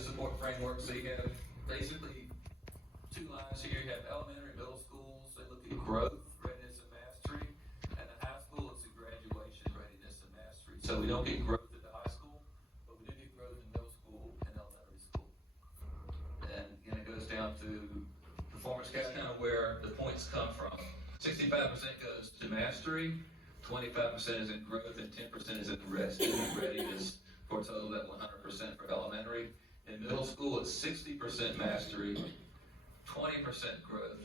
the support framework. So you have basically two lines here. You have elementary, middle schools. They look at growth, readiness, and mastery. And the high school looks at graduation, readiness, and mastery. So we don't get growth at the high school, but we do get growth in middle school and elementary school. And it goes down to performance. That's kind of where the points come from. 65% goes to mastery, 25% is in growth, and 10% is in readiness, for a total of 100% for elementary. In middle school, it's 60% mastery, 20% growth,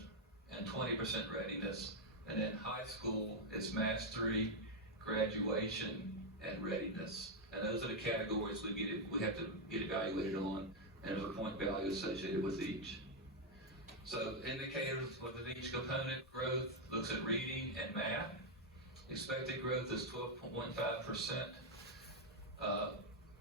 and 20% readiness. And in high school, it's mastery, graduation, and readiness. And those are the categories we have to get evaluated on, and there's a point value associated with each. So indicators within each component: growth looks at reading and math. Expected growth is 12.15%.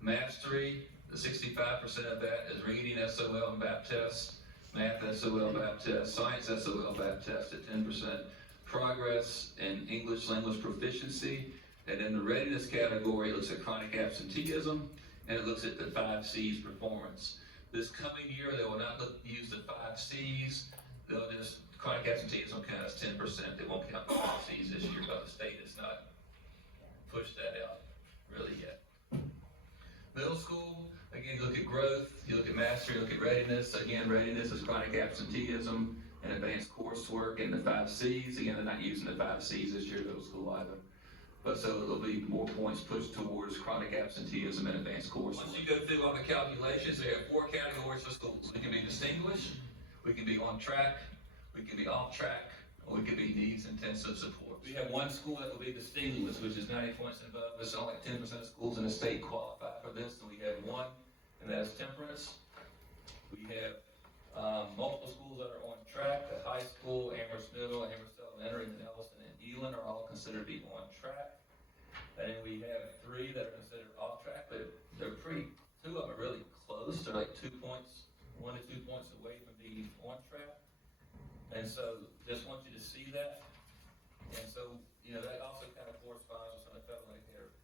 Mastery, the 65% of that is reading, SOL, and BAP tests. Math, SOL, BAP test. Science, SOL, BAP test at 10%. Progress in English language proficiency. And in the readiness category, it looks at chronic absenteeism, and it looks at the 5 C's performance. This coming year, they will not use the 5 C's. They'll just, chronic absenteeism count as 10%. They won't count the 5 C's this year, but the state has not pushed that out really yet. Middle school, again, you look at growth, you look at mastery, you look at readiness. Again, readiness is chronic absenteeism and advanced coursework, and the 5 C's. Again, they're not using the 5 C's this year, middle school either. But so there'll be more points pushed towards chronic absenteeism and advanced coursework. Once you go through all the calculations, there are 4 categories for schools. We can be distinguished, we can be on track, we can be off track, or we can be needs intensive support. We have one school that will be distinguished, which is 90 points and above. It's only 10% of schools in the state qualify for this, and we have one, and that is temperance. We have multiple schools that are on track. The high school, Amherst Middle, Amherst Elementary, and Ellison and Elon are all considered to be on track. And then we have 3 that are considered off track, but they're pretty, 2 of them are really close. They're like 2 points, 1 to 2 points away from being on track. And so just want you to see that. And so, that also kind of corresponds with some of the federal indicator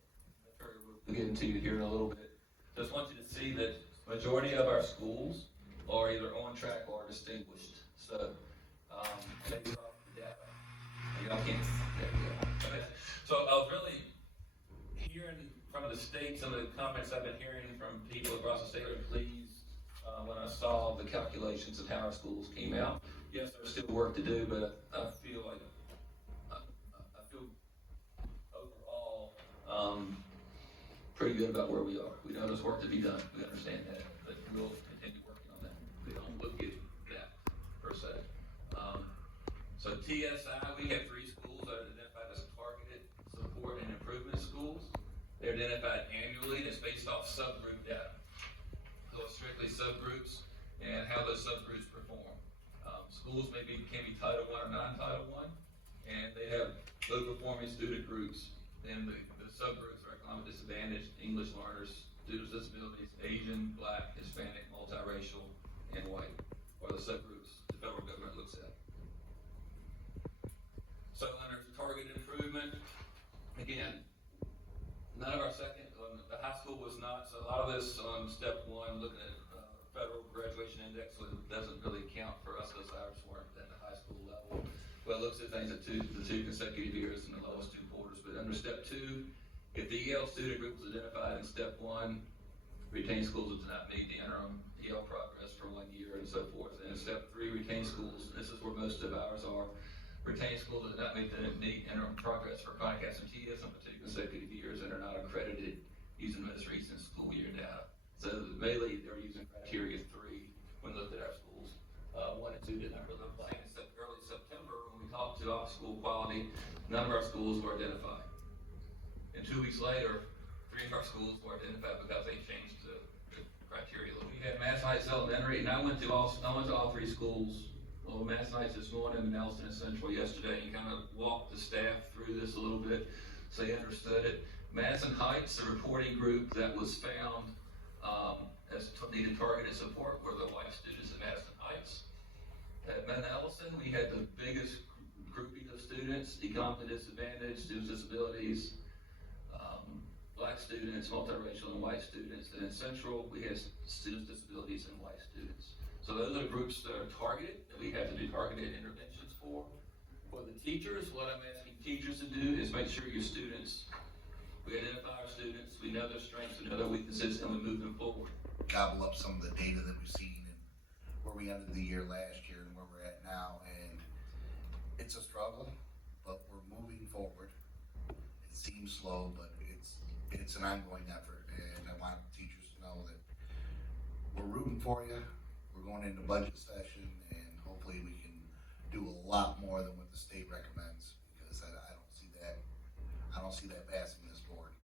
we'll get into here in a little bit. Just want you to see that majority of our schools are either on track or distinguished. So, maybe off the data. Y'all can't, So I was really hearing from the state, some of the comments I've been hearing from people across the state are pleased when I saw the calculations of how our schools came out. Yes, there's still work to do, but I feel like, overall pretty good about where we are. We know there's work to be done. We understand that, but we'll continue working on that. We don't look at that per se. So TSI, we have 3 schools that are identified as targeted support and improvement schools. They're identified annually, and it's based off subgroup data. So it's strictly subgroups and how those subgroups perform. Schools can be Title I or non-Title I, and they have low performing student groups. And the subgroups are economic disadvantaged, English learners, students with disabilities, Asian, Black, Hispanic, multiracial, and white are the subgroups the federal government looks at. So under targeted improvement, again, none of our the high school was not, so a lot of this on step 1, looking at federal graduation index, so it doesn't really count for us because ours weren't at the high school level. But it looks at things at the 2 consecutive years and the lowest 2 quarters. But under step 2, if the EL student group was identified in step 1, retained schools did not meet the interim EL progress for 1 year and so forth. And in step 3, retained schools, this is where most of ours are, retained schools did not meet the interim progress for chronic absenteeism for 2 consecutive years and are not accredited using most recent school year data. So mainly they're using criteria 3 when looked at our schools. 1 and 2 did not really apply. In early September, when we talked to off school quality, none of our schools were identified. And 2 weeks later, 3 of our schools were identified because they changed the criteria. We had Mass Heights Elementary, and I went to all 3 schools. Well, Mass Heights this morning and Nelson and Central yesterday, and kind of walked the staff through this a little bit so they understood it. Madison Heights, the reporting group that was found as needed targeted support were the white students at Madison Heights. At Mount Ellison, we had the biggest grouping of students, economically disadvantaged, students with disabilities, Black Black students, multiracial, and white students. And in Central, we have students with disabilities and white students. So those are the groups that are targeted, that we have to do targeted interventions for. For the teachers, what I'm asking teachers to do is make sure your students, we identify our students, we know their strengths, we know their weaknesses, and we move them forward. Gobble up some of the data that we've seen and where we ended the year last year and where we're at now, and it's a struggle, but we're moving forward. It seems slow, but it's an ongoing effort, and I want teachers to know that we're rooting for you. We're going into budget session, and hopefully we can do a lot more than what the state recommends, because I don't see that passing this board.